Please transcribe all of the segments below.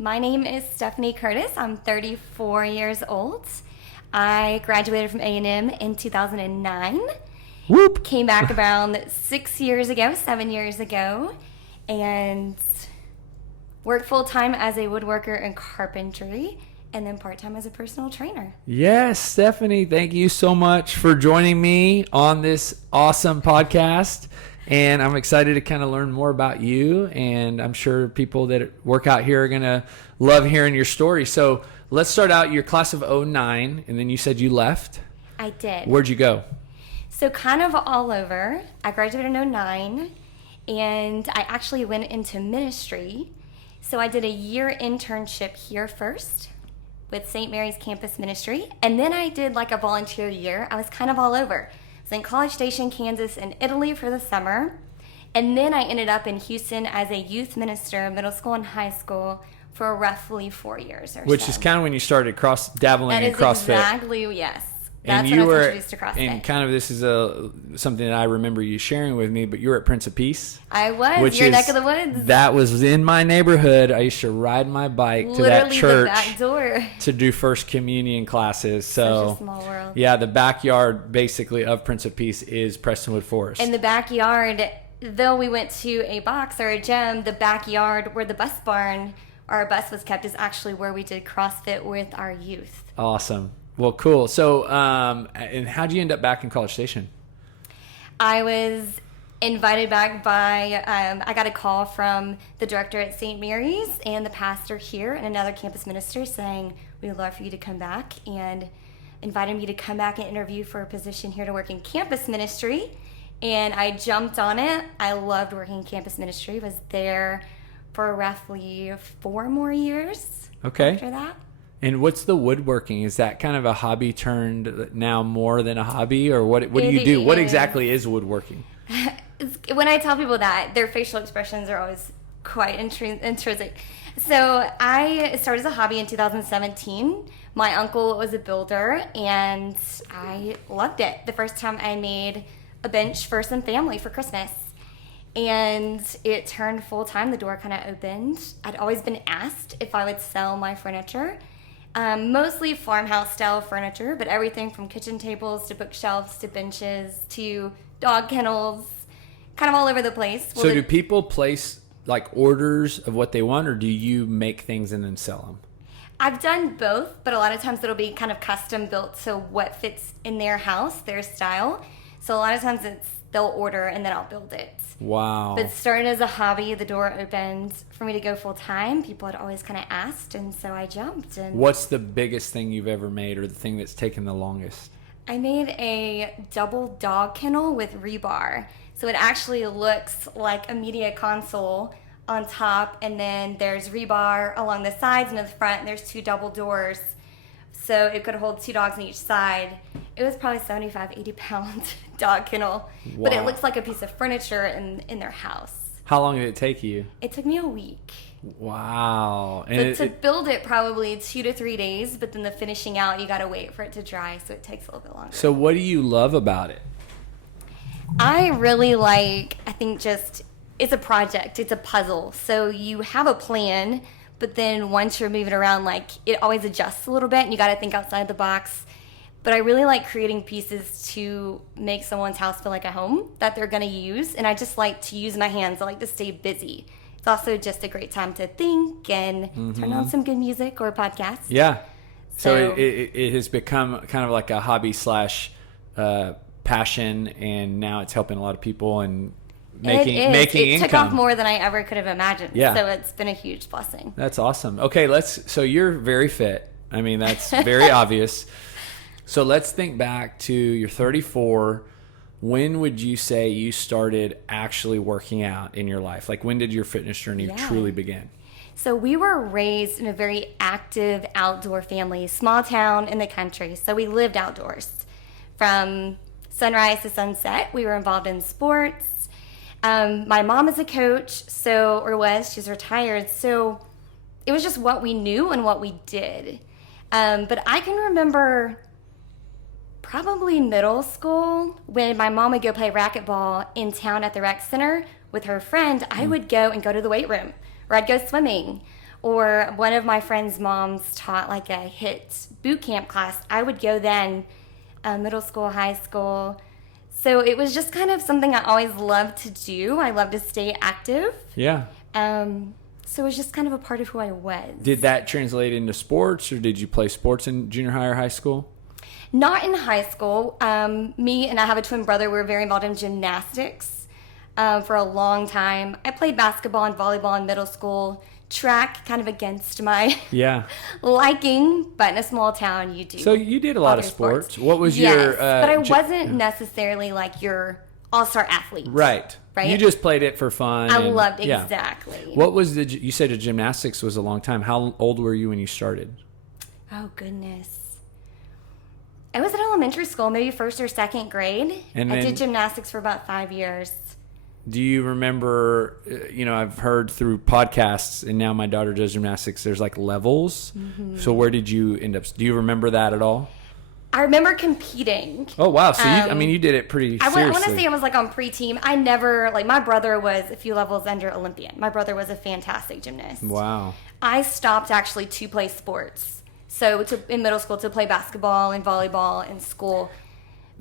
My name is Stephanie Curtis. I'm 34 years old. I graduated from A&M in 2009. Whoop! Came back around 7 years ago, and worked full-time as a woodworker in carpentry, and then part-time as a personal trainer. Yes, Stephanie, thank you so much for joining me on this awesome podcast. And I'm excited to kind of learn more about you. And I'm sure people that work out here are going to love hearing your story. So let's start out your class of '09. And then you said you left. I did. Where'd you go? So kind of all over. I graduated in '09, and I actually went into ministry. So I did a year internship here first with St. Mary's Campus Ministry. And then I did like a volunteer year. I was kind of all over. I was in College Station, Kansas, and Italy for the summer. And then I ended up in Houston as a youth minister, middle school and high school, for roughly 4 years or so. Which is kind of when you started dabbling in CrossFit. That is exactly, yes. That's and when you I was were, introduced to CrossFit. and kind of this is something that I remember you sharing with me, but you were at Prince of Peace. I was, your neck of the woods. That was in my neighborhood. I used to ride my bike to that church the back door. to do First Communion classes. So, such a small world. Yeah, the backyard basically of Prince of Peace is Prestonwood Forest. In the backyard, though we went to a box or a gym, the backyard where the bus barn, our bus was kept, is actually where we did CrossFit with our youth. Awesome. Well, cool. So, and how'd you end up back in College Station? I was invited back by, I got a call from the director at St. Mary's and the pastor here and another campus minister saying, we'd love for you to come back, and invited me to come back and interview for a position here to work in campus ministry. And I jumped on it. I loved working in campus ministry, was there for roughly 4 more years after that. And what's the woodworking? Is that kind of a hobby turned now more than a hobby, or what do you do? What exactly is woodworking? When I tell people that, their facial expressions are always quite intrinsic. So I started as a hobby in 2017. My uncle was a builder, and I loved it. The first time I made a bench for some family for Christmas. And it turned full-time. The door kind of opened. I'd always been asked if I would sell my furniture. Mostly farmhouse-style furniture, but everything from kitchen tables to bookshelves to benches to dog kennels, kind of all over the place. So do people place like orders of what they want, or do you make things and then sell them? I've done both, but a lot of times it'll be kind of custom built to what fits in their house, their style. So a lot of times they'll order and then I'll build it. Wow. But it started as a hobby. The door opened for me to go full time. People had always kind of asked, and so I jumped. And what's the biggest thing you've ever made, or the thing that's taken the longest? I made a double dog kennel with rebar. So it actually looks like a media console on top, and then there's rebar along the sides and in the front, and there's 2 double doors. So it could hold 2 dogs on each side. It was probably 75, 80-pound dog kennel. Wow. But it looks like a piece of furniture in their house. How long did it take you? It took me a week. Wow. And so to build it, probably 2 to 3 days, but then the finishing out, you got to wait for it to dry, so it takes a little bit longer. So what do you love about it? I really I think just, it's a project, it's a puzzle. So you have a plan, but then once you're moving around, like, it always adjusts a little bit, and you got to think outside the box. But I really like creating pieces to make someone's house feel like a home that they're going to use. And I just like to use my hands. I like to stay busy. It's also just a great time to think and turn on some good music or podcasts. Yeah. So it has become kind of like a hobby / passion, and now it's helping a lot of people and making income. It took off more than I ever could have imagined. Yeah. So it's been a huge blessing. That's awesome. Okay, so you're very fit. I mean, that's very obvious. So let's think back to you're 34. When would you say you started actually working out in your life? Like, when did your fitness journey truly begin? So we were raised in a very active outdoor family, small town in the country. So we lived outdoors. From sunrise to sunset, we were involved in sports. My mom is a coach, she's retired. So it was just what we knew and what we did. But I can remember probably middle school when my mom would go play racquetball in town at the rec center with her friend. I would go to the weight room, or I'd go swimming, or one of my friends' moms taught like a HIIT boot camp class, I would go then, middle school, high school. So it was just kind of something I always loved to do. I love to stay active. Yeah. So it was just kind of a part of who I was. Did that translate into sports, or did you play sports in junior high or high school? Not in high school. Me and I have a twin brother. We were very involved in gymnastics for a long time. I played basketball and volleyball in middle school. Track, kind of against my liking, but in a small town you do. So you did a lot of sports. What was yes, your... but I wasn't necessarily like your all-star athlete. Right. You just played it for fun. I loved exactly. What was you said gymnastics was a long time. How old were you when you started? Oh, goodness. I was in elementary school, maybe first or second grade. And I did gymnastics for about 5 years. Do you remember, I've heard through podcasts, and now my daughter does gymnastics, there's like levels. Mm-hmm. So where did you end up? Do you remember that at all? I remember competing. Oh, wow. So, you did it pretty seriously. I want to say I was like on pre-team. I never, my brother was a few levels under Olympian. My brother was a fantastic gymnast. Wow. I stopped actually to play sports. So in middle school to play basketball and volleyball in school.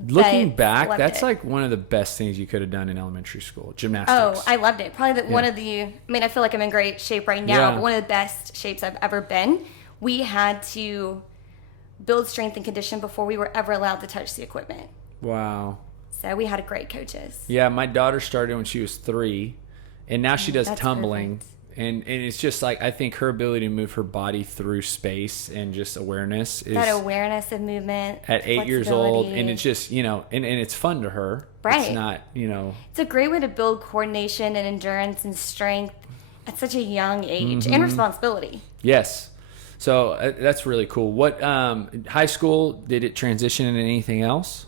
Looking back, that's like one of the best things you could have done in elementary school, gymnastics. Oh, I loved it. Probably one of the, I feel like I'm in great shape right now, but one of the best shapes I've ever been. We had to build strength and condition before we were ever allowed to touch the equipment. Wow. So we had great coaches. Yeah, my daughter started when she was 3, and now she does tumbling. Perfect. And it's just like, I think her ability to move her body through space and just awareness is... That awareness of movement. At 8 years old. And it's just, and it's fun to her. Right. It's not, It's a great way to build coordination and endurance and strength at such a young age and responsibility. Yes. So that's really cool. What, high school, did it transition into anything else?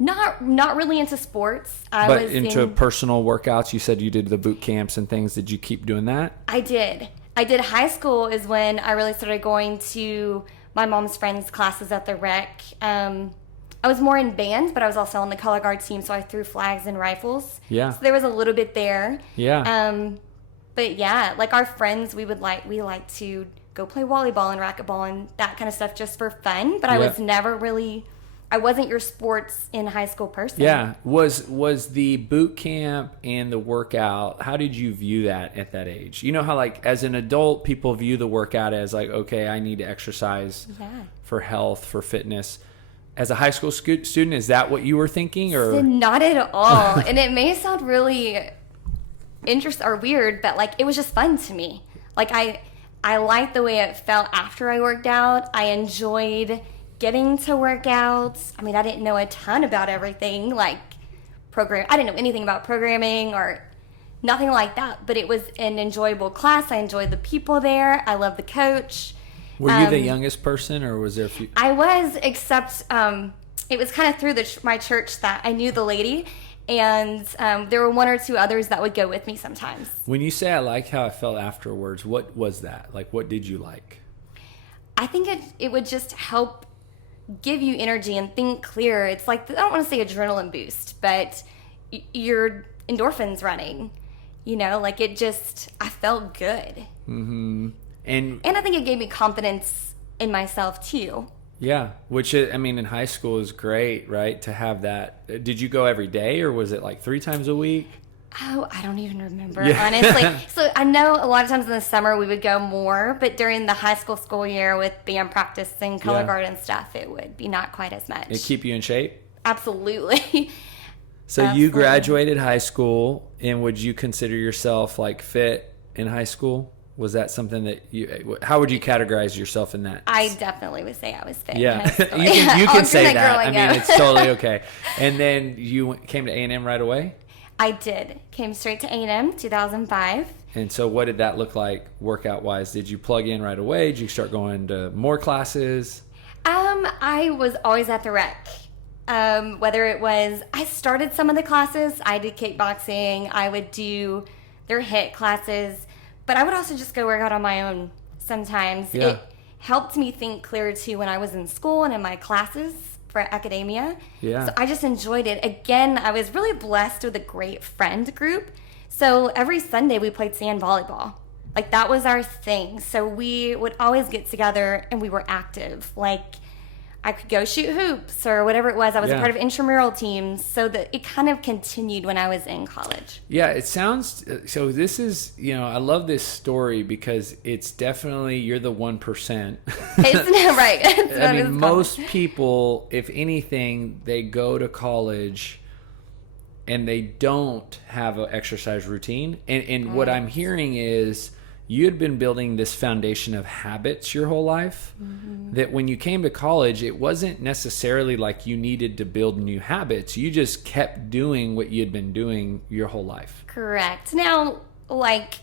Not really into sports. But into personal workouts, you said you did the boot camps and things. Did you keep doing that? I did. High school is when I really started going to my mom's friends' classes at the rec. I was more in band, but I was also on the color guard team, so I threw flags and rifles. Yeah. So there was a little bit there. Yeah. But yeah, like our friends, we like to go play volleyball and racquetball and that kind of stuff just for fun. But I was never really... I wasn't your sports in high school person. Yeah. Was the boot camp and the workout, how did you view that at that age? You know how like as an adult, people view the workout as like, okay, I need to exercise for health, for fitness. As a high school student, is that what you were thinking? Or not at all. And it may sound really interesting or weird, but like it was just fun to me. Like I liked the way it felt after I worked out. I enjoyed getting to workouts. I didn't know a ton about everything, like I didn't know anything about programming or nothing like that, but it was an enjoyable class. I enjoyed the people there. I loved the coach. Were you the youngest person, or was there a few? I was, except it was kind of through my church that I knew the lady, and there were one or two others that would go with me sometimes. When you say I liked how I felt afterwards, what was that? Like, what did you like? I think it would just help give you energy and think clear. It's like, I don't want to say adrenaline boost, but your endorphins running, like it just, I felt good. Mm-hmm. And I think it gave me confidence in myself too. Yeah. Which, in high school is great, right? To have that. Did you go every day, or was it like 3 times a week? Oh, I don't even remember, honestly. So I know a lot of times in the summer we would go more, but during the high school year with band practice and color guard and stuff, it would be not quite as much. It keep you in shape? Absolutely. So you graduated high school, and would you consider yourself like fit in high school? Was that something that how would you categorize yourself in that? I definitely would say I was fit. Yeah, you can say that. It's totally okay. And then you came to A&M right away? I did. Came straight to A&M 2005. And so what did that look like workout-wise? Did you plug in right away? Did you start going to more classes? I was always at the rec. Whether it was, I started some of the classes. I did kickboxing. I would do their HIIT classes. But I would also just go work out on my own sometimes. Yeah. It helped me think clearer, too, when I was in school and in my classes for academia. Yeah. So I just enjoyed it. Again, I was really blessed with a great friend group. So every Sunday we played sand volleyball. Like, that was our thing. So we would always get together and we were active. Like, I could go shoot hoops or whatever it was. I was a part of intramural teams. So that it kind of continued when I was in college. Yeah, it sounds, so this is, I love this story because it's definitely, you're the 1%. It's right. It's I mean, most people, if anything, they go to college and they don't have an exercise routine. And what I'm hearing is you had been building this foundation of habits your whole life, that when you came to college, it wasn't necessarily like you needed to build new habits. You just kept doing what you had been doing your whole life. Correct. Now, like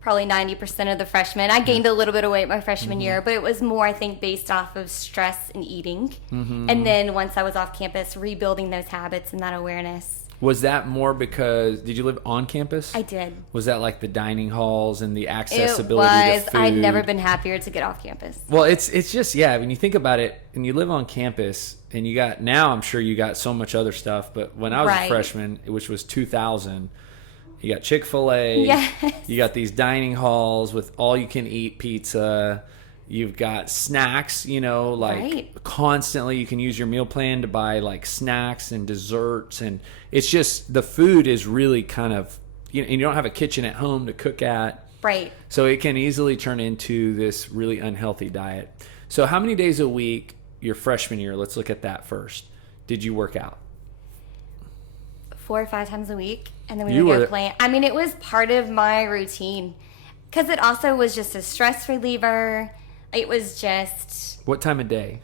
probably 90% of the freshmen, I gained a little bit of weight my freshman year, but it was more, I think, based off of stress and eating. And then once I was off campus, rebuilding those habits and that awareness. Was that more because, did you live on campus? I did. Was that like the dining halls and the accessibility to food? I'd never been happier to get off campus. Well, it's just, when you think about it, and you live on campus, and now I'm sure you got so much other stuff, but when I was a freshman, which was 2000, you got Chick-fil-A, you got these dining halls with all-you-can-eat pizza, you've got snacks, constantly you can use your meal plan to buy like snacks and desserts. And it's just, the food is really kind of, and you don't have a kitchen at home to cook at. Right. So it can easily turn into this really unhealthy diet. So how many days a week your freshman year, let's look at that first, did you work out? 4 or 5 times a week. And then we would go play. I mean, it was part of my routine because it also was just a stress reliever. It was just... What time of day?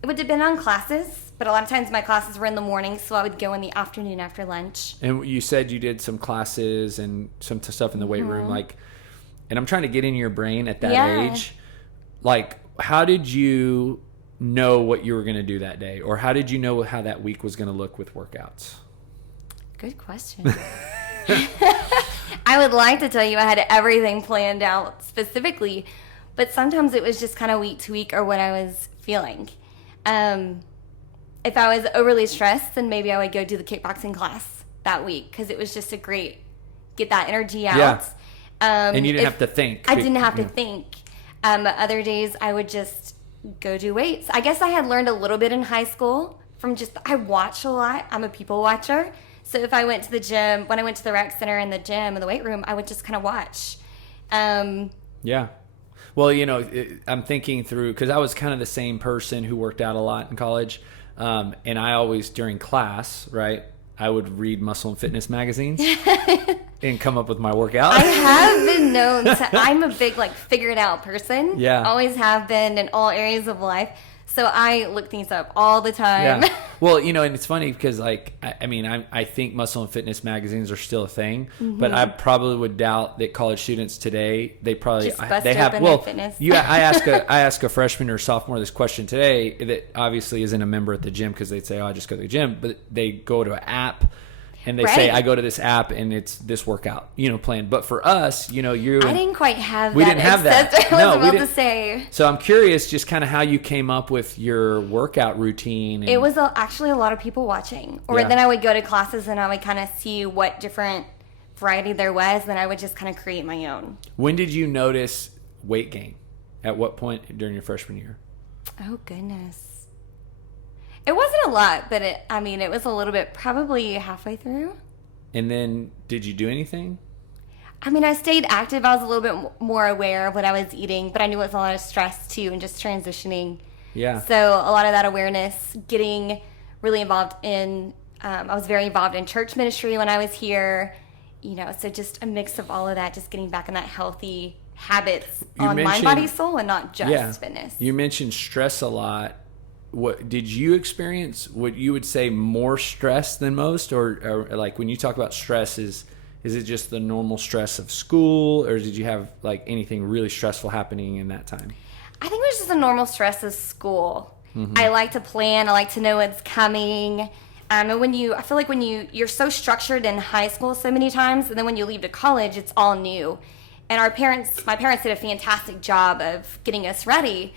It would depend on classes, but a lot of times my classes were in the morning, so I would go in the afternoon after lunch. And you said you did some classes and some stuff in the weight room, and I'm trying to get in your brain at that age. Like, how did you know what you were going to do that day? Or how did you know how that week was going to look with workouts? Good question. I would like to tell you I had everything planned out specifically, but sometimes it was just kind of week to week or what I was feeling. If I was overly stressed, then maybe I would go do the kickboxing class that week because it was just a great, get that energy out. Yeah. And you didn't have to think. I didn't have to think. Other days I would just go do weights. I guess I had learned a little bit in high school from I watch a lot. I'm a people watcher. So if I went to the gym, when I went to the rec center and the gym and the weight room, I would just kind of watch. Yeah. Well, I'm thinking through, because I was kind of the same person who worked out a lot in college. And I always, during class, right, I would read muscle and fitness magazines and come up with my workout. I have been known to, I'm a big, figure it out person. Yeah. Always have been in all areas of life. So I look things up all the time. Yeah. Well, and it's funny because I think muscle and fitness magazines are still a thing, but I probably would doubt that college students today, they probably, they have, fitness. I ask a freshman or sophomore this question today that obviously isn't a member at the gym because they'd say, I just go to the gym, but they go to an app and they say, I go to this app and it's this workout, plan. But for us, I didn't quite have we didn't have that. I was about to say. So I'm curious just kind of how you came up with your workout routine. It was actually a lot of people watching. Or then I would go to classes and I would kind of see what different variety there was. Then I would just kind of create my own. When did you notice weight gain? At what point during your freshman year? Oh, goodness. It wasn't a lot, but it was a little bit, probably halfway through. And then did you do anything? I stayed active. I was a little bit more aware of what I was eating, but I knew it was a lot of stress too and just transitioning. Yeah. So a lot of that awareness, getting really involved in, I was very involved in church ministry when I was here, so just a mix of all of that, just getting back in that healthy habits on mind, body, soul, and not just fitness. You mentioned stress a lot. What did you experience? What you would say more stress than most, or like when you talk about stress, is it just the normal stress of school, or did you have anything really stressful happening in that time? I think it was just the normal stress of school. I like to plan. I like to know what's coming. And I feel like when you're so structured in high school so many times, and then when you leave to college, it's all new. And my parents did a fantastic job of getting us ready.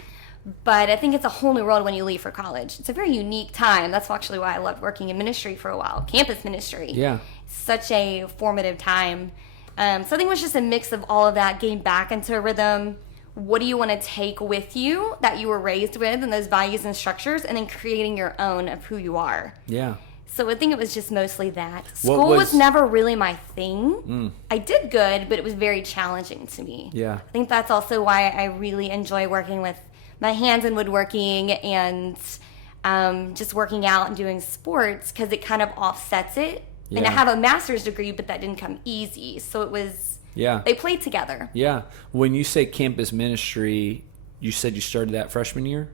But I think it's a whole new world when you leave for college. It's a very unique time. That's actually why I loved working in ministry for a while, campus ministry. Yeah. Such a formative time. So I think it was just a mix of all of that, getting back into a rhythm. What do you want to take with you that you were raised with and those values and structures, and then creating your own of who you are. Yeah. So I think it was just mostly that. School was never really my thing. I did good, but it was very challenging to me. Yeah. I think that's also why I really enjoy working with my hands in woodworking and just working out and doing sports, because it kind of offsets it. Yeah. And I have a master's degree, but that didn't come easy. So it was, they played together. Yeah. When you say campus ministry, you said you started that freshman year?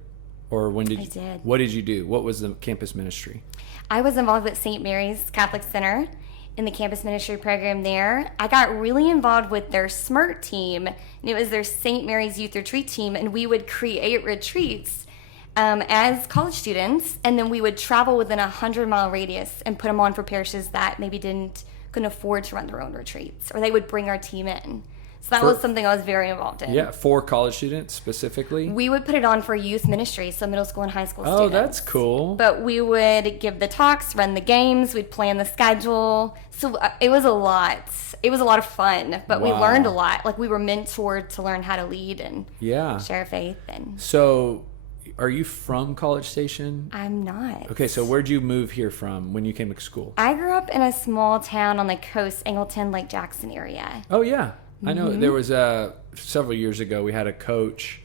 Or when did you? I did. What did you do? What was the campus ministry? I was involved with St. Mary's Catholic Center in the campus ministry program there. I got really involved with their SMIRT team, and it was their St. Mary's Youth Retreat team, and we would create retreats as college students, and then we would travel within a 100-mile radius and put them on for parishes that maybe couldn't afford to run their own retreats, or they would bring our team in. So that was something I was very involved in. Yeah, for college students specifically? We would put it on for youth ministry, so middle school and high school students. Oh, that's cool. But we would give the talks, run the games, we'd plan the schedule. So it was a lot. It was a lot of fun, but we learned a lot. Like, we were mentored to learn how to lead and share faith. And so, are you from College Station? I'm not. Okay, so where'd you move here from when you came to school? I grew up in a small town on the coast, Angleton, Lake Jackson area. Oh, yeah. I know there was several years ago we had a coach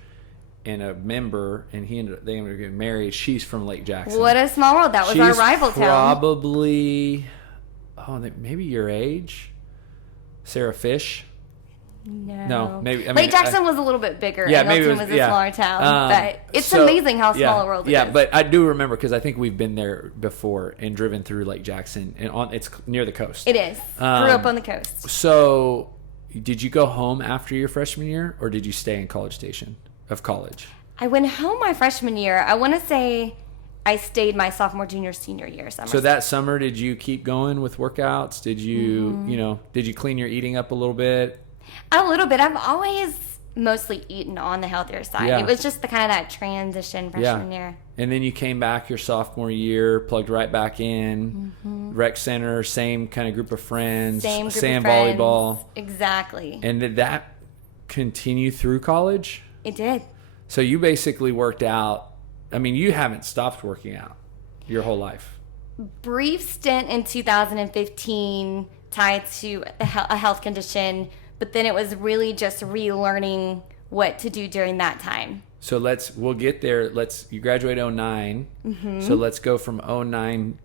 and a member, and they ended up getting married. She's from Lake Jackson. What a small world! That was our rival town. Probably, maybe your age, Sarah Fish. No, maybe. Lake Jackson was a little bit bigger. Yeah, maybe it was a smaller town, but it's amazing how small a world it is. Yeah, but I do remember, because I think we've been there before and driven through Lake Jackson, and it's near the coast. It is. Grew up on the coast. So, did you go home after your freshman year, or did you stay in College Station of college? I went home my freshman year. I want to say I stayed my sophomore, junior, senior year summer. So that summer, did you keep going with workouts? Did you, did you clean your eating up a little bit? A little bit. I've always mostly eaten on the healthier side. Yeah. It was just the kind of that transition freshman year. And then you came back your sophomore year, plugged right back in, rec center, same kind of group of friends, same volleyball. Exactly. And did that continue through college? It did. So you basically worked out. I mean, you haven't stopped working out your whole life. Brief stint in 2015 tied to a health condition, but then it was really just relearning what to do during that time. So we'll get there. You graduate 09. So let's go from 09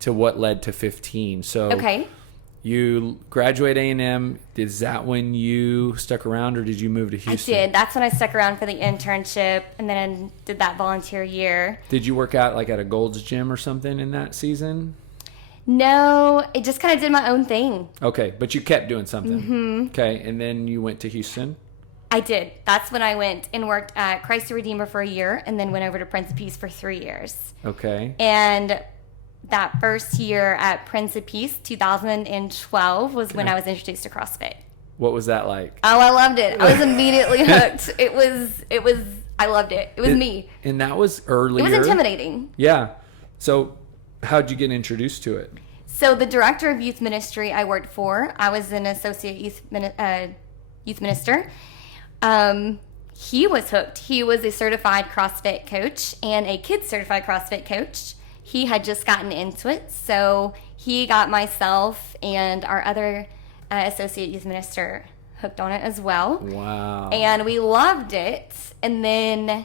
to what led to 15. So okay. You graduate A&M. Is that when you stuck around, or did you move to Houston? I did. That's when I stuck around for the internship, and then did that volunteer year. Did you work out like at a Gold's Gym or something in that season? No, it just kind of did my own thing. Okay, but you kept doing something. Okay, and then you went to Houston? I did. That's when I went and worked at Christ the Redeemer for a year, and then went over to Prince of Peace for 3 years. Okay. And that first year at Prince of Peace, 2012, was when I was introduced to CrossFit. What was that like? Oh, I loved it. I was immediately hooked. I loved it. It was me. And that was earlier. It was intimidating. Yeah. So how'd you get introduced to it? So the director of youth ministry I worked for, I was an associate youth minister. He was hooked. He was a certified CrossFit coach and a kids certified CrossFit coach. He had just gotten into it, so he got myself and our other associate youth minister hooked on it as well. Wow. And we loved it. And then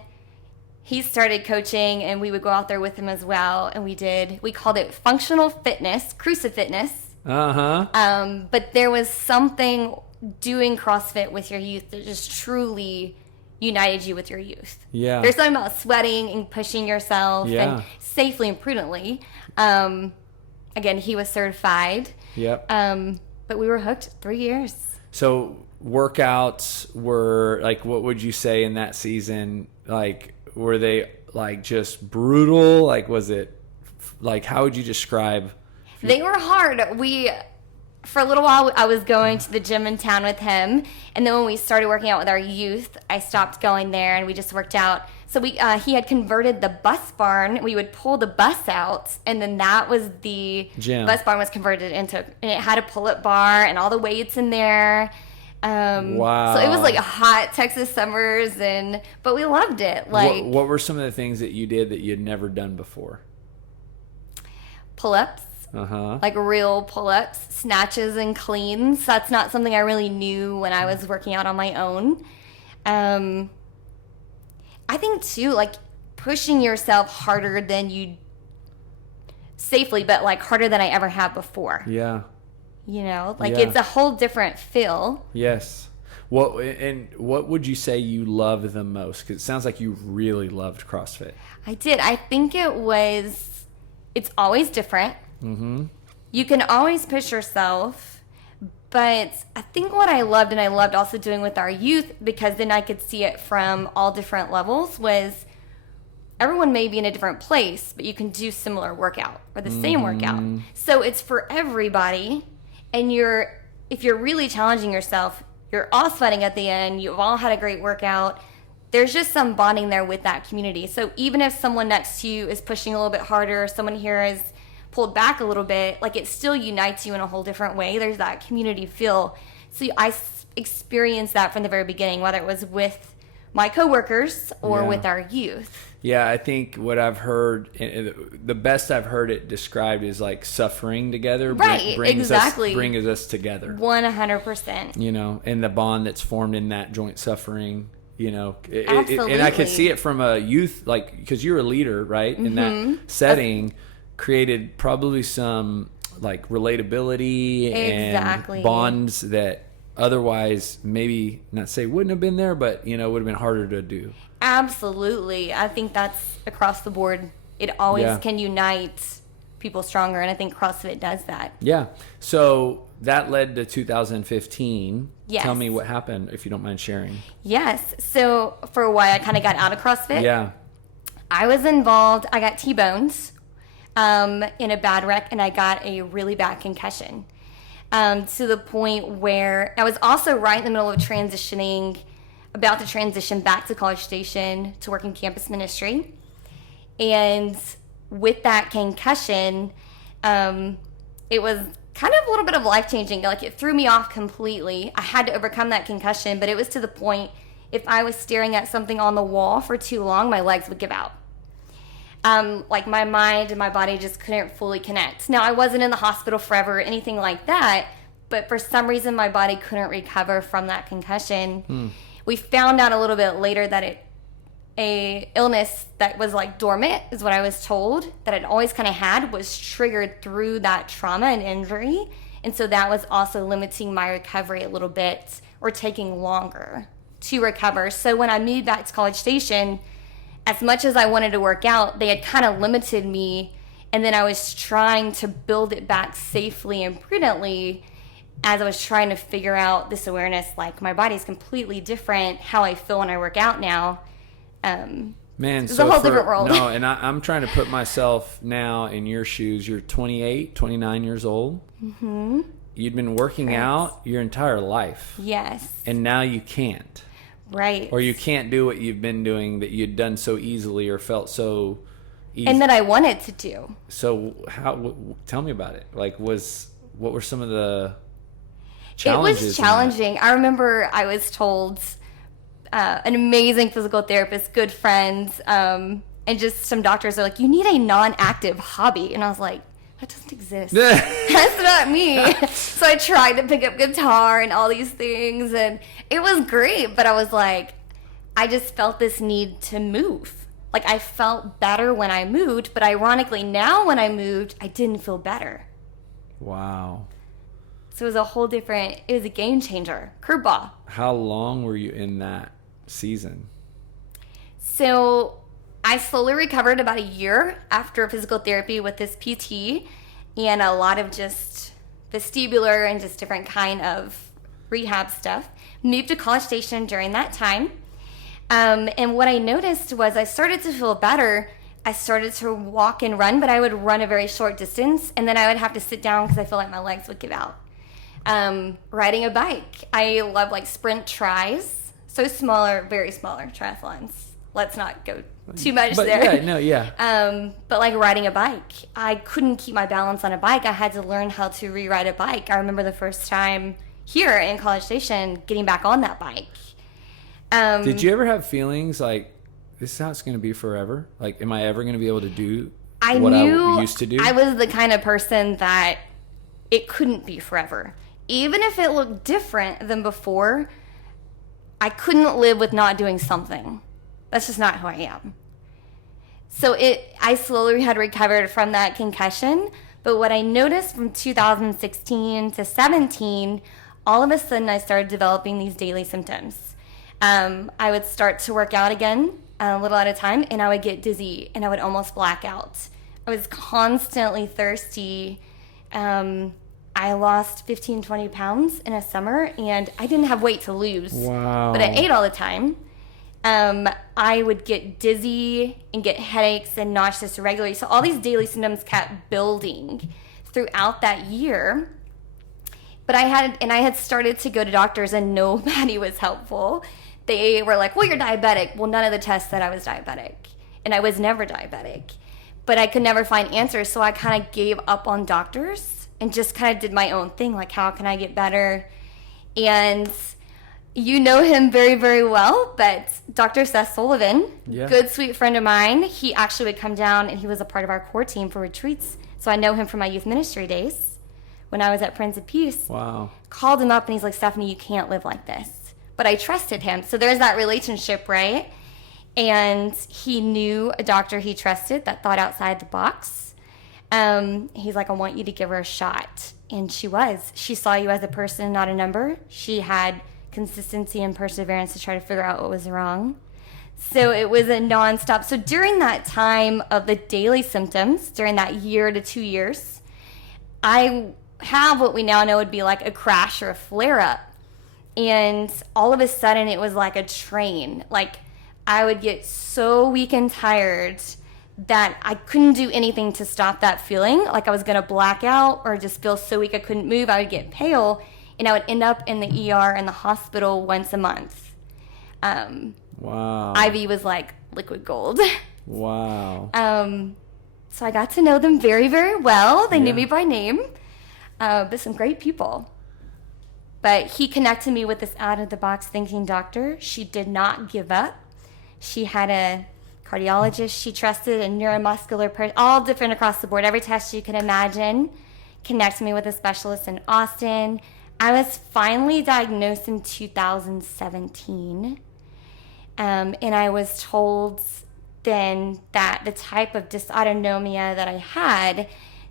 he started coaching, and we would go out there with him as well. And we called it functional fitness, Crucive Fitness. But there was something doing CrossFit with your youth that just truly united you with your youth. Yeah. There's something about sweating and pushing yourself and safely and prudently. Again, he was certified. Yep. But we were hooked 3 years. So workouts were like, what would you say in that season? Like, were they like just brutal? Like, was it like, how would you describe? They were hard. For a little while, I was going to the gym in town with him. And then when we started working out with our youth, I stopped going there, and we just worked out So he had converted the bus barn. We would pull the bus out, and then that was the gym. Bus barn was converted into, and it had a pull-up bar and all the weights in there. Wow. So it was like hot Texas summers, but we loved it. Like, what were some of the things that you did that you had never done before? Pull-ups. Like real pull-ups, snatches and cleans. That's not something I really knew when I was working out on my own. I think too, like pushing yourself harder than you safely, but like harder than I ever have before. Yeah. You know, like it's a whole different feel. Yes. What would you say you loved the most? Because it sounds like you really loved CrossFit. I did. I think it's always different. Mm-hmm. You can always push yourself, but I think what I loved, and I loved also doing with our youth, because then I could see it from all different levels, was everyone may be in a different place, but you can do similar workout or the same workout. So it's for everybody, and if you're really challenging yourself, you're all sweating at the end, you've all had a great workout. There's just some bonding there with that community. So even if someone next to you is pushing a little bit harder, someone here is pulled back a little bit, like it still unites you in a whole different way. There's that community feel. So I experienced that from the very beginning, whether it was with my coworkers or with our youth. Yeah, I think what I've heard, the best I've heard it described is like suffering together. Right, exactly. Brings us together. 100%. You know, and the bond that's formed in that joint suffering. You know, Absolutely. And I could see it from a youth, like, because you're a leader, right? In that setting, created probably some like relatability and bonds that otherwise maybe not say wouldn't have been there, but you know, would have been harder to do. Absolutely. I think that's across the board. It always can unite people stronger, and I think CrossFit does that. Yeah. So that led to 2015. Yes. Tell me what happened, if you don't mind sharing. Yes. So for a while, I kind of got out of CrossFit. Yeah. I was involved. I got T-boned in a bad wreck, and I got a really bad concussion to the point where I was also right in the middle of about to transition back to College Station to work in campus ministry. And with that concussion, it was kind of a little bit of life-changing. Like, it threw me off completely. I had to overcome that concussion, but it was to the point, if I was staring at something on the wall for too long, my legs would give out. Like, my mind and my body just couldn't fully connect. Now, I wasn't in the hospital forever or anything like that, but for some reason, my body couldn't recover from that concussion. We found out a little bit later that a illness that was like dormant, is what I was told, that I'd always kind of had, was triggered through that trauma and injury. And so that was also limiting my recovery a little bit, or taking longer to recover. So when I moved back to College Station, as much as I wanted to work out, they had kind of limited me. And then I was trying to build it back safely and prudently as I was trying to figure out this awareness, like, my body's completely different, how I feel when I work out now. Man, it's a whole different world. No, and I'm trying to put myself now in your shoes. You're 28, 29 years old. Mm-hmm. You'd been working out your entire life. Yes. And now you can't. Right. Or you can't do what you've been doing that you'd done so easily or felt so easy. And that I wanted to do. So tell me about it. Like, what were some of the challenges? It was challenging. I remember I was told an amazing physical therapist, good friends, and just some doctors are like, you need a non-active hobby. And I was like, that doesn't exist. That's not me. So I tried to pick up guitar and all these things, and it was great, but I was like, I just felt this need to move. Like, I felt better when I moved, but ironically now when I moved, I didn't feel better. Wow. So it was a game changer. Curveball. How long were you in that season? So I slowly recovered about a year after physical therapy with this PT and a lot of just vestibular and just different kind of rehab stuff. Moved to College Station during that time. And what I noticed was I started to feel better. I started to walk and run, but I would run a very short distance, and then I would have to sit down because I feel like my legs would give out. Riding a bike. I love like sprint tries. So very smaller triathlons. let's not go too much but there. Yeah, no, yeah. But like riding a bike, I couldn't keep my balance on a bike. I had to learn how to re-ride a bike. I remember the first time here in College Station getting back on that bike. Did you ever have feelings like, this is how it's going to be forever? Like, am I ever going to be able to do what I used to do? I was the kind of person that it couldn't be forever. Even if it looked different than before, I couldn't live with not doing something. That's just not who I am. So I slowly had recovered from that concussion. But what I noticed from 2016 to 17, all of a sudden I started developing these daily symptoms. I would start to work out again a little at a time, and I would get dizzy, and I would almost black out. I was constantly thirsty. I lost 15, 20 pounds in a summer, and I didn't have weight to lose. Wow. But I ate all the time. I would get dizzy and get headaches and nauseous regularly. So all these daily symptoms kept building throughout that year. But I had started to go to doctors, and nobody was helpful. They were like, well, you're diabetic. Well, none of the tests said I was diabetic. And I was never diabetic. But I could never find answers, so I kind of gave up on doctors and just kind of did my own thing, like, how can I get better? And you know him very, very well, but Dr. Seth Sullivan, good, sweet friend of mine, he actually would come down, and he was a part of our core team for retreats. So I know him from my youth ministry days when I was at Prince of Peace. Wow. Called him up, and he's like, Stephanie, you can't live like this. But I trusted him. So there's that relationship, right? And he knew a doctor he trusted that thought outside the box. He's like, I want you to give her a shot. And she was. She saw you as a person, not a number. She had consistency and perseverance to try to figure out what was wrong. So it was a nonstop. So during that time of the daily symptoms, during that year to 2 years, I have what we now know would be like a crash or a flare-up. And all of a sudden, it was like a train. Like, I would get so weak and tired that I couldn't do anything to stop that feeling. Like I was going to black out or just feel so weak I couldn't move. I would get pale, and I would end up in the ER in the hospital once a month. Wow. IV was like liquid gold. Wow. So I got to know them very, very well. They knew me by name. But some great people. But he connected me with this out-of-the-box thinking doctor. She did not give up. She had a cardiologist she trusted, a neuromuscular person, all different across the board. Every test you could imagine. Connected me with a specialist in Austin. I was finally diagnosed in 2017. And I was told then that the type of dysautonomia that I had,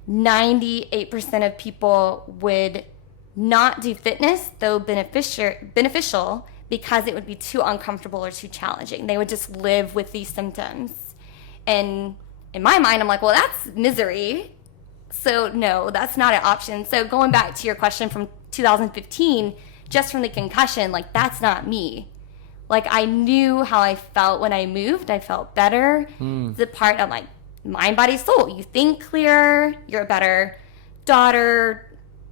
98% of people would not do fitness, though beneficial, because it would be too uncomfortable or too challenging. They would just live with these symptoms. And in my mind, I'm like, well, that's misery. So no, that's not an option. So going back to your question from 2015, just from the concussion, like that's not me. Like I knew how I felt when I moved. I felt better. The part of like mind, body, soul. You think clearer, you're a better daughter,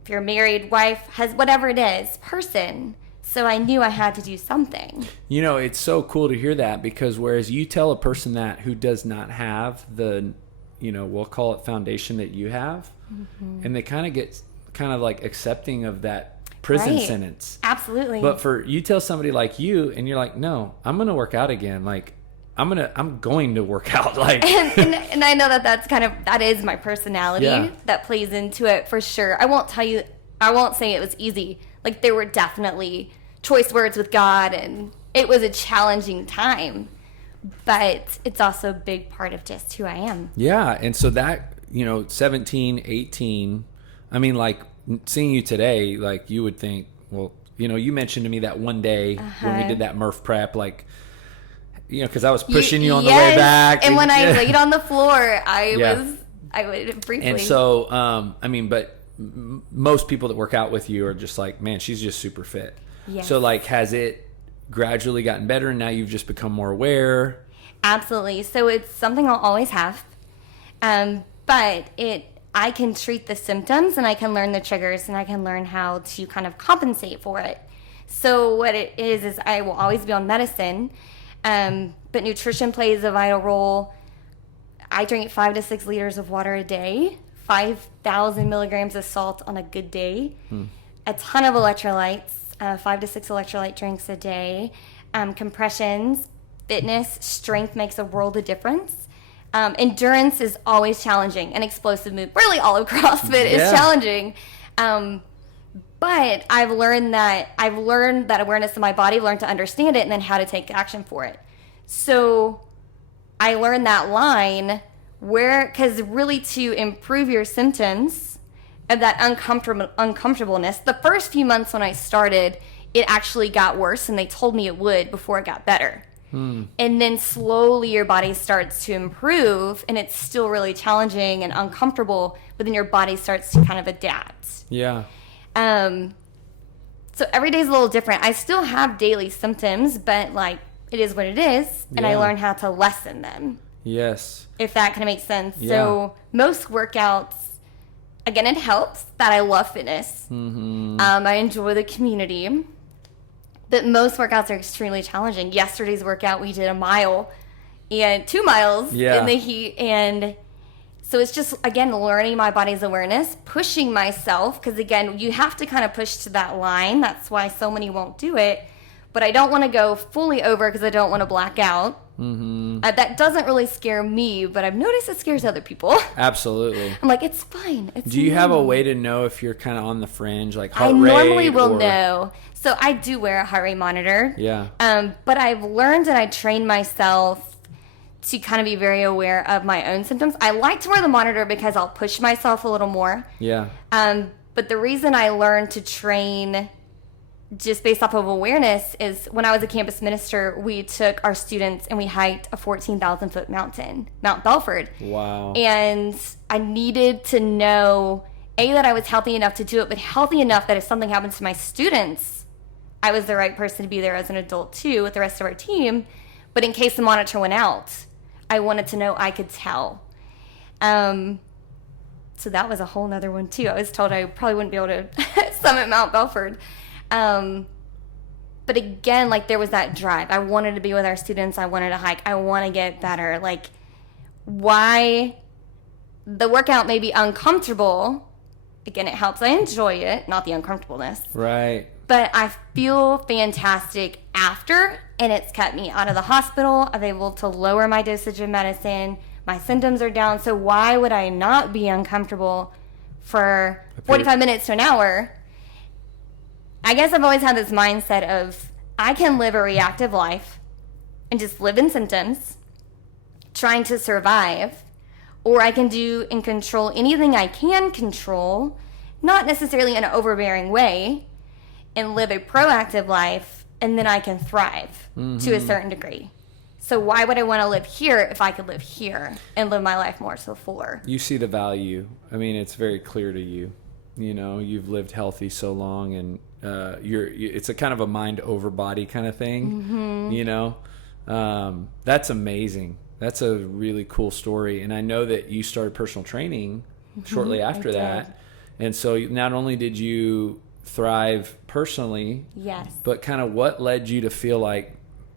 if you're married, wife, whatever it is, person. So I knew I had to do something. You know, it's so cool to hear that, because whereas you tell a person that who does not have the, we'll call it foundation that you have, and they kind of get like accepting of that prison sentence. Absolutely. But for you tell somebody like you, and you're like, no, I'm going to work out again. Like, I'm going to work out. Like, and I know that is my personality that plays into it for sure. I won't say it was easy. Like there were definitely choice words with God, and it was a challenging time, but it's also a big part of just who I am. Yeah. And so that, 17, 18, I mean, like seeing you today, like you would think, well, you mentioned to me that one day when we did that Murph prep, like, because I was pushing you on the way back. And when I laid on the floor, I would briefly. And so, but most people that work out with you are just like, man, she's just super fit. Yes. So like, has it gradually gotten better and now you've just become more aware? Absolutely. So it's something I'll always have. But I can treat the symptoms, and I can learn the triggers, and I can learn how to kind of compensate for it. So what it is I will always be on medicine. But nutrition plays a vital role. I drink 5 to 6 liters of water a day, 5,000 milligrams of salt on a good day, a ton of electrolytes, 5 to 6 electrolyte drinks a day, compressions, fitness, strength makes a world of difference. Endurance is always challenging, and explosive move. Really, all of CrossFit is challenging. But I've learned that awareness of my body, learned to understand it, and then how to take action for it. So I learned that line because really to improve your symptoms of that uncomfortableness, the first few months when I started, it actually got worse, and they told me it would before it got better. And then slowly your body starts to improve, and it's still really challenging and uncomfortable, but then your body starts to kind of adapt. Yeah. So every day is a little different. I still have daily symptoms, but like it is what it is, and I learn how to lessen them. Yes. If that kind of makes sense. Yeah. So most workouts, again, it helps that I love fitness. I enjoy the community. But most workouts are extremely challenging. Yesterday's workout, we did a mile and 2 miles in the heat. And so it's just, again, learning my body's awareness, pushing myself. Because, again, you have to kind of push to that line. That's why so many won't do it. But I don't want to go fully over because I don't want to black out. That doesn't really scare me, but I've noticed it scares other people. Absolutely. I'm like, it's fine. Do you have a way to know if you're kind of on the fringe, like heart rate? I normally will or... know. So I do wear a heart rate monitor. Yeah. But I've learned and I trained myself to kind of be very aware of my own symptoms. I like to wear the monitor because I'll push myself a little more. Yeah. But the reason I learned to train just based off of awareness is when I was a campus minister, we took our students and we hiked a 14,000 foot mountain, Mount Belford. Wow. And I needed to know, that I was healthy enough to do it, but healthy enough that if something happens to my students, I was the right person to be there as an adult too with the rest of our team. But in case the monitor went out, I wanted to know I could tell. So that was a whole nother one too. I was told I probably wouldn't be able to summit Mount Belford. But again, like there was that drive. I wanted to be with our students. I wanted to hike. I want to get better. Like why the workout may be uncomfortable. Again, it helps. I enjoy it, not the uncomfortableness. Right. But I feel fantastic after, and it's kept me out of the hospital. I'm able to lower my dosage of medicine. My symptoms are down. So why would I not be uncomfortable for 45 minutes to an hour? I guess I've always had this mindset of I can live a reactive life and just live in symptoms, trying to survive, or I can do and control anything I can control, not necessarily in an overbearing way, and live a proactive life, and then I can thrive to a certain degree. So why would I want to live here if I could live here and live my life more so fuller? You see the value. I mean, it's very clear to you. You know, you've lived healthy so long, and it's a kind of a mind over body kind of thing. You know, that's amazing. That's a really cool story. And I know that you started personal training shortly after that. And so not only did you thrive personally, yes, but kind of what led you to feel like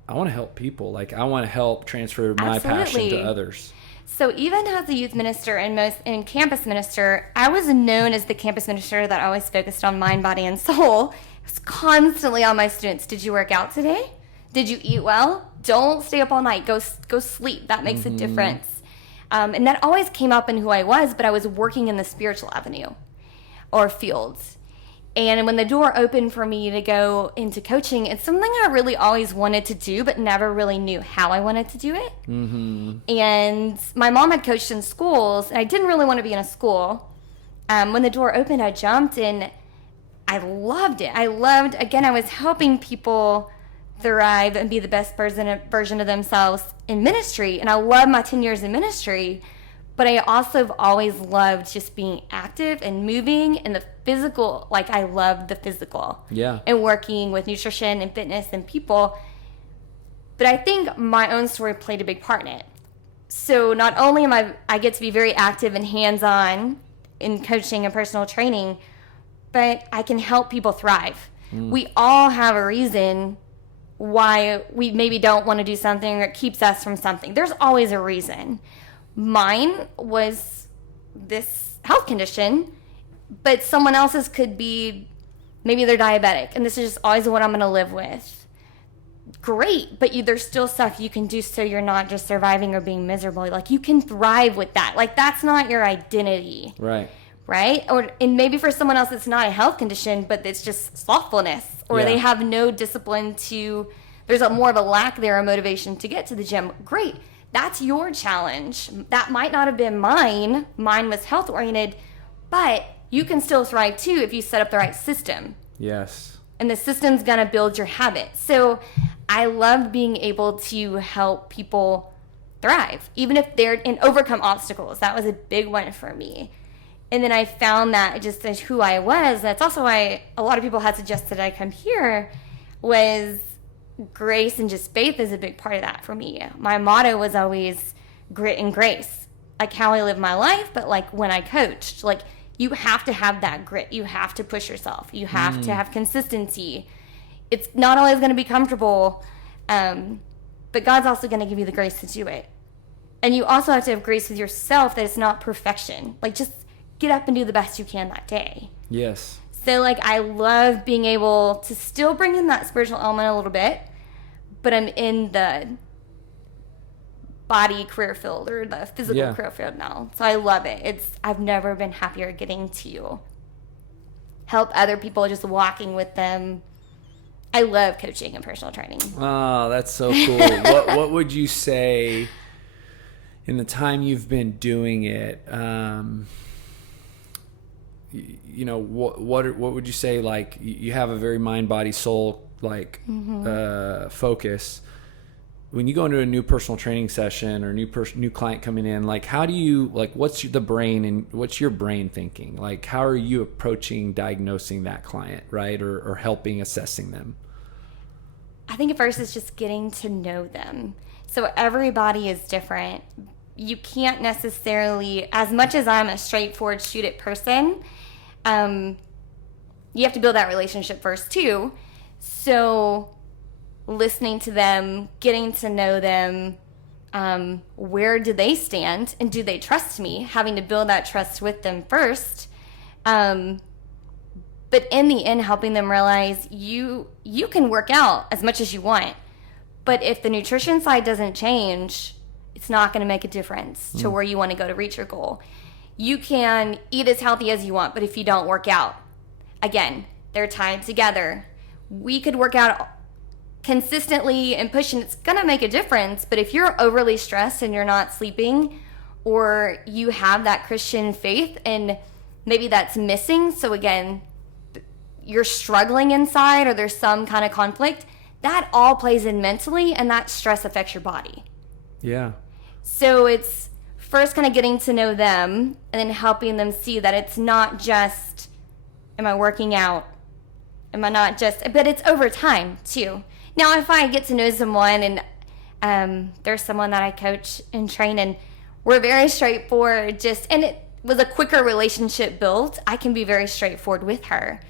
I want to help people, like I want to help transfer my passion to others. So even as a youth minister and campus minister, I was known as the campus minister that always focused on mind, body, and soul. I was constantly on my students. Did you work out today? Did you eat well? Don't stay up all night. Go sleep. That makes a difference. And that always came up in who I was, but I was working in the spiritual avenue or fields. And when the door opened for me to go into coaching, it's something I really always wanted to do, but never really knew how I wanted to do it. And my mom had coached in schools, and I didn't really want to be in a school. When the door opened, I jumped, and I loved it. I was helping people thrive and be the best version of themselves in ministry. And I love my 10 years in ministry. But I also have always loved just being active and moving and the physical. Like I love the physical. Yeah. And working with nutrition and fitness and people. But I think my own story played a big part in it. So not only I get to be very active and hands-on in coaching and personal training, but I can help people thrive. We all have a reason why we maybe don't want to do something or it keeps us from something. There's always a reason. Mine was this health condition, but someone else's could be maybe they're diabetic and this is just always what I'm going to live with. Great, but there's still stuff you can do so you're not just surviving or being miserable. Like, you can thrive with that. Like, that's not your identity. Right? And maybe for someone else it's not a health condition, but it's just slothfulness, or they have no discipline there's more of a lack there of motivation to get to the gym. Great. That's your challenge. That might not have been mine. Mine was health oriented, but you can still thrive too if you set up the right system. Yes. And the system's going to build your habit. So I love being able to help people thrive, even if they're and overcome obstacles. That was a big one for me. And then I found that just as who I was, that's also why a lot of people had suggested I come here, was grace and just faith is a big part of that for me. My motto was always grit and grace, like how I live my life, but like when I coached, like you have to have that grit. You have to push yourself. You have to have consistency. It's not always going to be comfortable, but God's also going to give you the grace to do it. And you also have to have grace with yourself that it's not perfection. Like, just get up and do the best you can that day. Yes. So, like, I love being able to still bring in that spiritual element a little bit, but I'm in the body career field or the physical career field now. So I love it. I've never been happier getting to help other people, just walking with them. I love coaching and personal training. Oh, that's so cool. What would you say in the time you've been doing it? What would you say? Like, you have a very mind, body, soul focus. When you go into a new personal training session or new client coming in, like, how do you, like, what's the brain and what's your brain thinking? Like, how are you approaching diagnosing that client, right? Or helping assessing them? I think at first it's just getting to know them. So everybody is different. You can't necessarily, as much as I'm a straightforward shoot it person, you have to build that relationship first too. So listening to them, getting to know them, where do they stand and do they trust me? Having to build that trust with them first. But in the end, helping them realize you can work out as much as you want, but if the nutrition side doesn't change, it's not going to make a difference to where you want to go to reach your goal. You can eat as healthy as you want, but if you don't work out, again, they're tied together. We could work out consistently and pushing, it's going to make a difference. But if you're overly stressed and you're not sleeping, or you have that Christian faith and maybe that's missing, so again, you're struggling inside or there's some kind of conflict, that all plays in mentally, and that stress affects your body. Yeah. So it's first kind of getting to know them and then helping them see that it's not just, am I working out? Am I not just, but it's over time too. Now, if I get to know someone and there's someone that I coach and train and we're very straightforward, and it was a quicker relationship built, I can be very straightforward with her.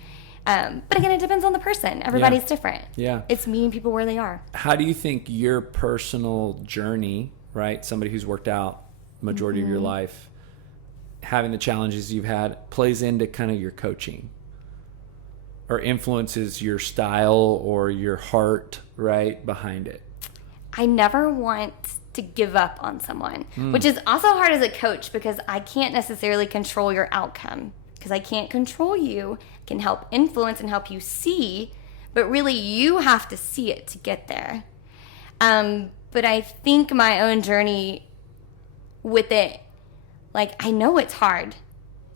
But again, it depends on the person. Everybody's different. Yeah. It's meeting people where they are. How do you think your personal journey, right, somebody who's worked out majority of your life, having the challenges you've had, plays into kind of your coaching or influences your style or your heart, right, behind it? I never want to give up on someone, which is also hard as a coach because I can't necessarily control your outcome. Because I can't control you, I can help influence and help you see, but really you have to see it to get there. But I think my own journey with it, like, I know it's hard.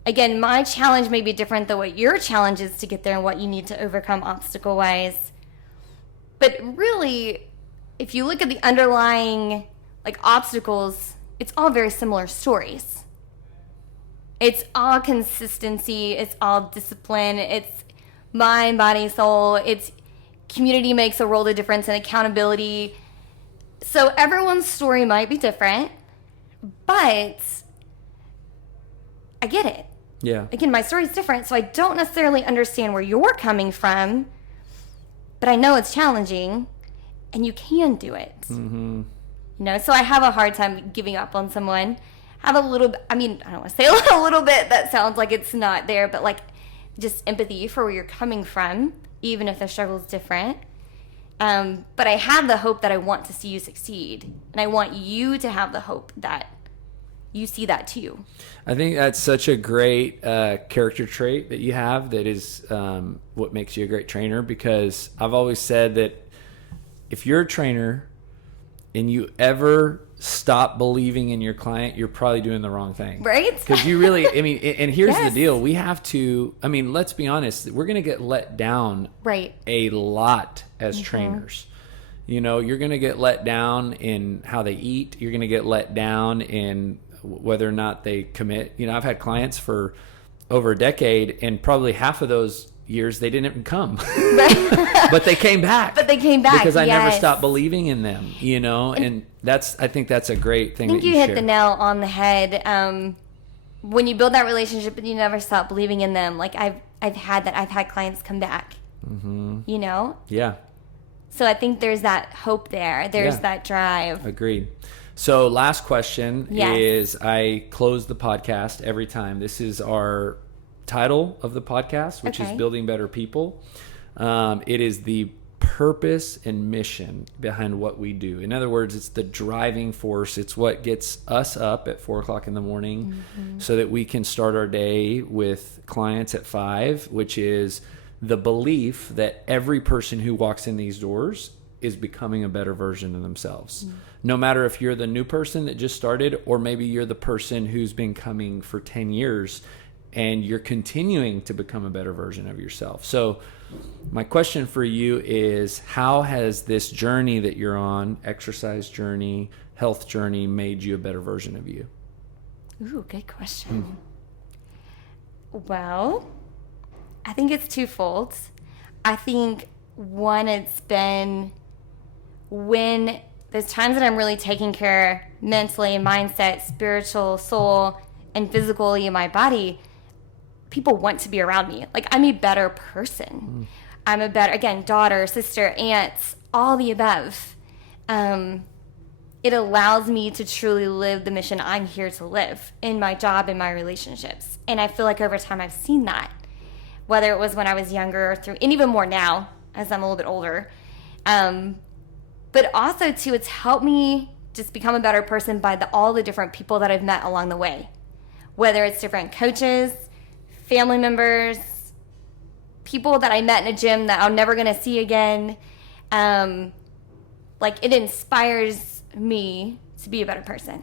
Again, my challenge may be different than what your challenge is to get there and what you need to overcome obstacle-wise. But really, if you look at the underlying, like, obstacles, it's all very similar stories. It's all consistency. It's all discipline. It's mind, body, soul. It's community makes a world of difference and accountability. So everyone's story might be different, but I get it. Yeah. Again, my story's different, so I don't necessarily understand where you're coming from, but I know it's challenging. and you can do it. You know, so I have a hard time giving up on someone. Have a little bit, I mean, I don't want to say a little bit, that sounds like it's not there, but like just empathy for where you're coming from, even if the struggle is different. But I have the hope that I want to see you succeed, and I want you to have the hope that you see that too. I think that's such a great character trait that you have, that is what makes you a great trainer, because I've always said that if you're a trainer and you ever stop believing in your client, you're probably doing the wrong thing. Right? Because you really, I mean, and here's Yes. the deal. We have to, I mean, let's be honest, we're going to get let down Right. a lot as trainers. You know, you're going to get let down in how they eat. You're going to get let down in whether or not they commit. You know, I've had clients for over a decade, and probably half of those years they didn't even come. But they came back. But they came back, because I never yes. stopped believing in them, you know, and I think that's a great thing. I think that you share. hit the nail on the head. When you build that relationship and you never stop believing in them, like I've had clients come back, you know? Yeah. So I think there's that hope there. There's that drive. Agreed. So last question Yes. is, I close the podcast every time. This is our title of the podcast, which is Okay. Building Better People. It is the purpose and mission behind what we do. In other words, it's the driving force. It's what gets us up at 4:00 in the morning so that we can start our day with clients at 5, which is the belief that every person who walks in these doors is becoming a better version of themselves. No matter if you're the new person that just started, or maybe you're the person who's been coming for 10 years and you're continuing to become a better version of yourself. So my question for you is, how has this journey that you're on, exercise journey, health journey, made you a better version of you? Ooh, good question. Well, I think it's twofold. I think one, it's been when there's times that I'm really taking care mentally, mindset, spiritual, soul, and physically in my body, people want to be around me. Like, I'm a better person. I'm a better, again, daughter, sister, aunt, all the above. It allows me to truly live the mission I'm here to live in my job, in my relationships. And I feel like over time I've seen that, whether it was when I was younger and even more now as I'm a little bit older. But also too, it's helped me just become a better person by all the different people that I've met along the way, whether it's different coaches, family members, people that I met in a gym that I'm never going to see again. Like, it inspires me to be a better person.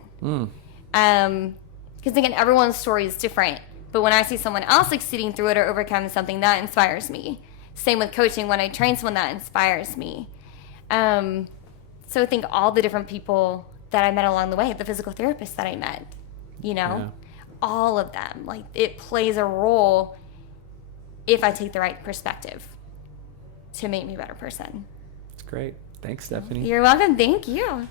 Because again, everyone's story is different. But when I see someone else succeeding through it or overcoming something, that inspires me. Same with coaching. When I train someone, that inspires me. So I think all the different people that I met along the way, the physical therapists that I met, you know, all of them, like, it plays a role if I take the right perspective to make me a better person. That's great. Thanks, Stephanie. You're welcome. Thank you.